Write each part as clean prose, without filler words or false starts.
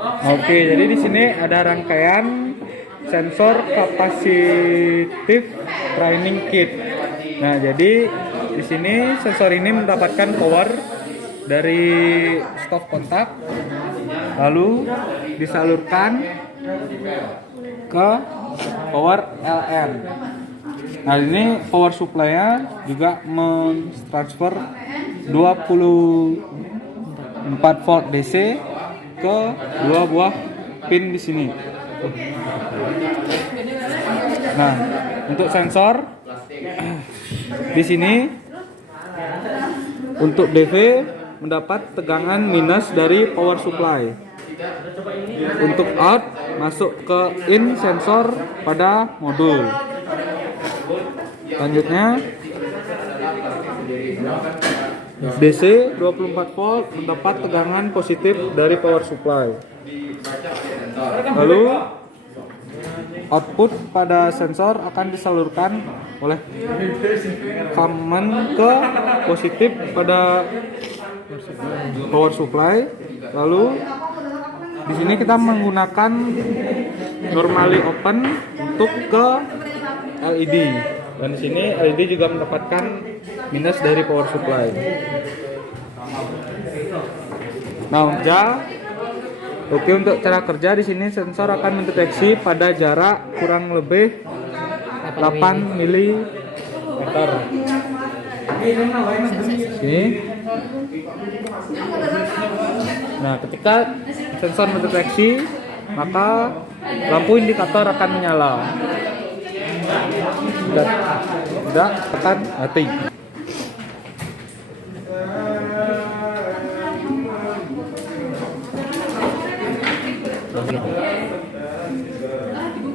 Oke, jadi di sini ada rangkaian sensor kapasitif training kit. Nah, jadi di sini sensor ini mendapatkan power dari stop kontak, lalu disalurkan ke power LN. Nah, ini power supply-nya juga mentransfer 24 volt DC ke dua buah pin di sini. Nah, untuk sensor di sini untuk DV mendapat tegangan minus dari power supply. Untuk out masuk ke in sensor pada modul. Selanjutnya DC 24 volt mendapat tegangan positif dari power supply. Lalu output pada sensor akan disalurkan oleh common ke positif pada power supply. Lalu di sini kita menggunakan normally open untuk ke LED. Dan di sini LED juga mendapatkan minus dari power supply. Nah, untuk cara kerja di sini sensor akan mendeteksi pada jarak kurang lebih 8 mm. Oke. Nah, ketika sensor mendeteksi, maka lampu indikator akan menyala. Tidak akan mati.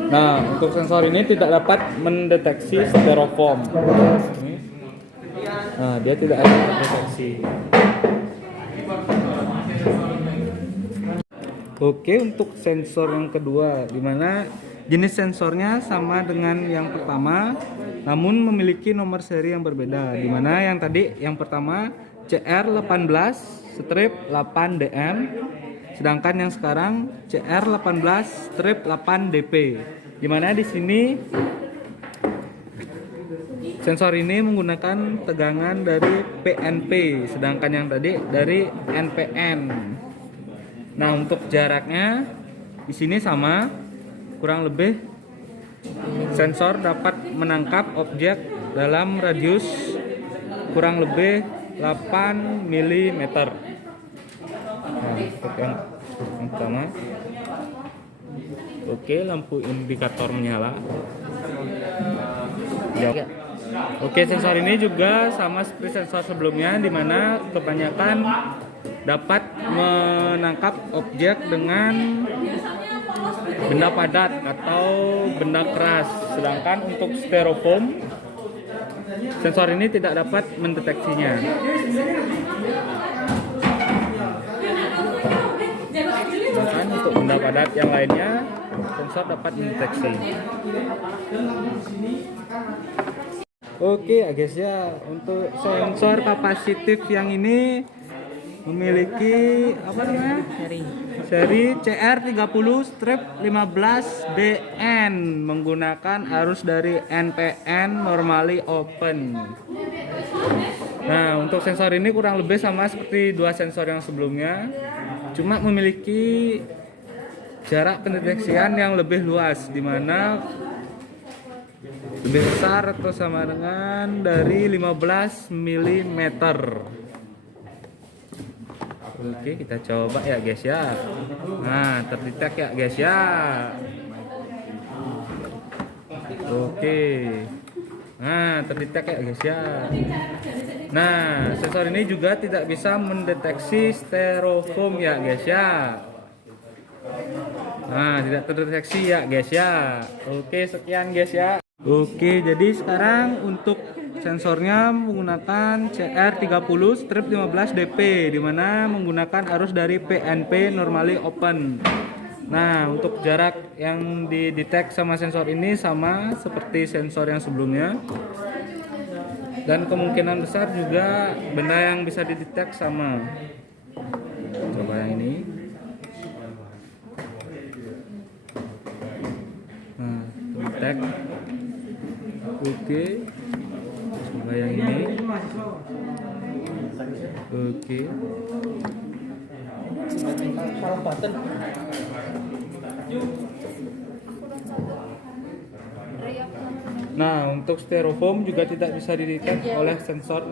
Nah, untuk sensor ini tidak dapat mendeteksi styrofoam. Nah, dia tidak ada mendeteksi. Oke, untuk sensor yang kedua, di mana jenis sensornya sama dengan yang pertama, namun memiliki nomor seri yang berbeda. Di mana yang tadi, yang pertama CR18-8DM, sedangkan yang sekarang CR18-8DP. Di mana di sini sensor ini menggunakan tegangan dari PNP, sedangkan yang tadi dari NPN. Nah, untuk jaraknya di sini sama, kurang lebih sensor dapat menangkap objek dalam radius kurang lebih 8 mm. Nah, untuk yang pertama. Oke, lampu indikator menyala. Ya. Oke, sensor ini juga sama seperti sensor sebelumnya, di mana kebanyakan dapat menangkap objek dengan benda padat atau benda keras. Sedangkan untuk styrofoam, sensor ini tidak dapat mendeteksinya. Sedangkan untuk benda padat yang lainnya, sensor dapat mendeteksi. Oke, guys ya, untuk sensor kapasitif yang ini memiliki apa namanya? Seri CR30-15DN menggunakan arus dari NPN normally open. Nah, untuk sensor ini kurang lebih sama seperti dua sensor yang sebelumnya, cuma memiliki jarak pendeteksian yang lebih luas, di mana lebih besar atau sama dengan dari 15 mm. Oke, kita coba ya guys ya. Nah, terdetek ya guys ya. Oke. Nah, terdetek ya guys ya. Nah, sensor ini juga tidak bisa mendeteksi styrofoam ya guys ya. Nah, tidak terdeteksi ya guys ya. Oke, sekian guys ya. Oke, jadi sekarang untuk sensornya menggunakan CR30-15DP, di mana menggunakan arus dari PNP normally open. Nah, untuk jarak yang didetek sama sensor ini sama seperti sensor yang sebelumnya. Dan kemungkinan besar juga benda yang bisa didetek sama. Coba yang ini. detect. Oke, coba yang ini. Oke. Nah, untuk styrofoam juga tidak bisa didetek oleh sensor.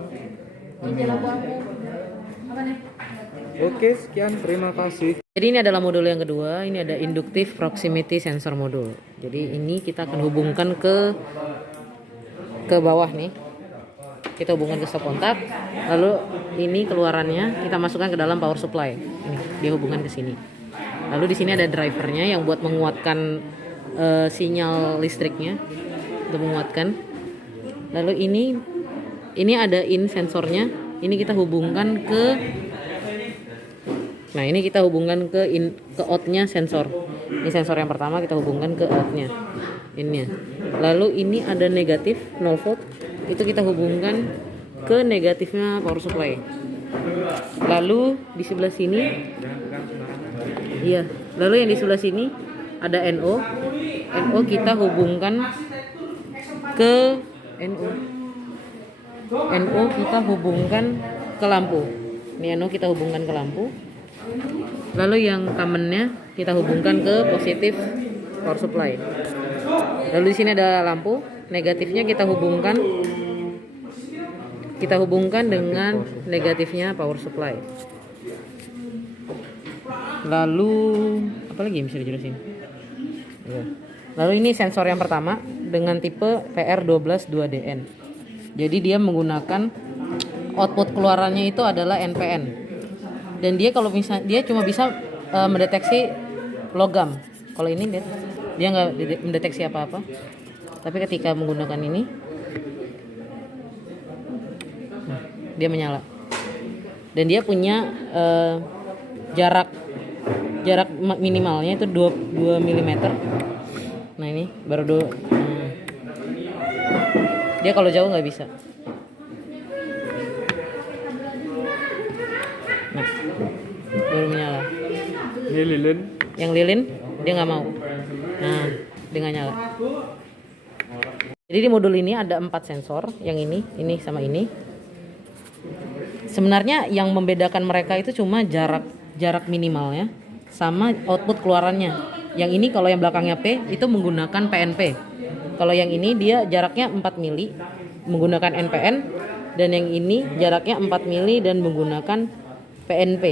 Oke, sekian, terima kasih. Jadi ini adalah modul yang kedua, ini ada inductive proximity sensor module. Jadi ini kita akan hubungkan ke bawah nih. Kita hubungkan ke stop kontak, lalu ini keluarannya kita masukkan ke dalam power supply. Ini dia hubungkan ke sini. Lalu di sini ada drivernya yang buat menguatkan sinyal listriknya, untuk menguatkan. Lalu ini ada in sensornya. Ini kita hubungkan ke outnya sensor. Ini sensor yang pertama kita hubungkan ke outnya, innya. Lalu ini ada negatif 0 volt, itu kita hubungkan ke negatifnya power supply. Lalu di sebelah sini, lalu yang di sebelah sini ada NO kita hubungkan ke NO kita hubungkan ke lampu. Ini NO kita hubungkan ke lampu. Lalu yang commonnya kita hubungkan ke positif power supply. Lalu di sini ada lampu, negatifnya kita hubungkan dengan negatifnya power supply. Lalu apa lagi yang bisa dijelasin? Lalu ini sensor yang pertama dengan tipe PR122DN. Jadi dia menggunakan output keluarannya itu adalah NPN. Dan dia kalau misalnya dia cuma bisa mendeteksi logam. Kalau ini dia nggak mendeteksi apa-apa. Tapi ketika menggunakan ini, dia menyala. Dan dia punya jarak minimalnya itu 2 mm. Nah ini baru dia kalau jauh nggak bisa. Nah, baru menyala. Ini lilin. Yang lilin dia nggak mau. Nah, dia nggak nyala. Jadi di modul ini ada 4 sensor, yang ini sama ini. Sebenarnya yang membedakan mereka itu cuma jarak minimalnya sama output keluarannya. Yang ini kalau yang belakangnya P itu menggunakan PNP. Kalau yang ini dia jaraknya 4 mili menggunakan NPN, dan yang ini jaraknya 4 mili dan menggunakan PNP.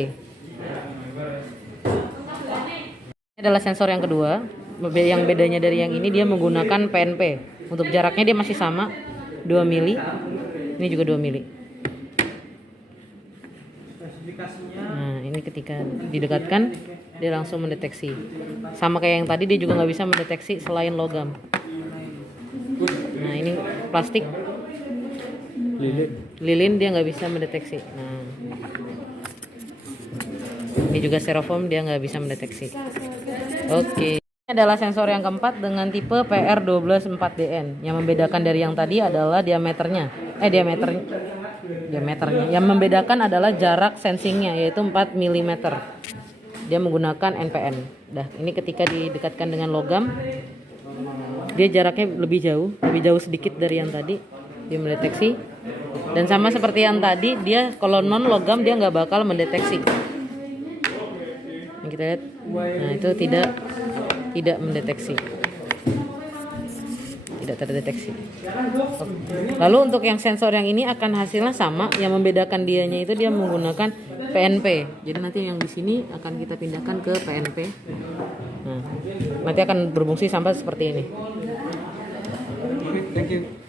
Ini adalah sensor yang kedua. Yang bedanya dari yang ini dia menggunakan PNP. Untuk jaraknya dia masih sama 2 mili. Ini juga 2 mili. Nah, ini ketika didekatkan dia langsung mendeteksi. Sama kayak yang tadi, dia juga nggak bisa mendeteksi selain logam. Nah, ini plastik lilin dia nggak bisa mendeteksi. Nah, ini juga styrofoam dia nggak bisa mendeteksi. Oke. Ini adalah sensor yang keempat dengan tipe PR124DN. Yang membedakan dari yang tadi adalah diameternya. Yang membedakan adalah jarak sensingnya, yaitu 4 mm. Dia menggunakan NPN. Ini ketika didekatkan dengan logam, dia jaraknya lebih jauh sedikit dari yang tadi. Dia mendeteksi. Dan sama seperti yang tadi, dia kalau non logam dia nggak bakal mendeteksi. Yang kita lihat, nah itu tidak mendeteksi, tidak terdeteksi. Lalu untuk yang sensor yang ini akan hasilnya sama. Yang membedakan dianya itu dia menggunakan PNP. Jadi nanti yang di sini akan kita pindahkan ke PNP. Nah, nanti akan berfungsi sama seperti ini. Thank you.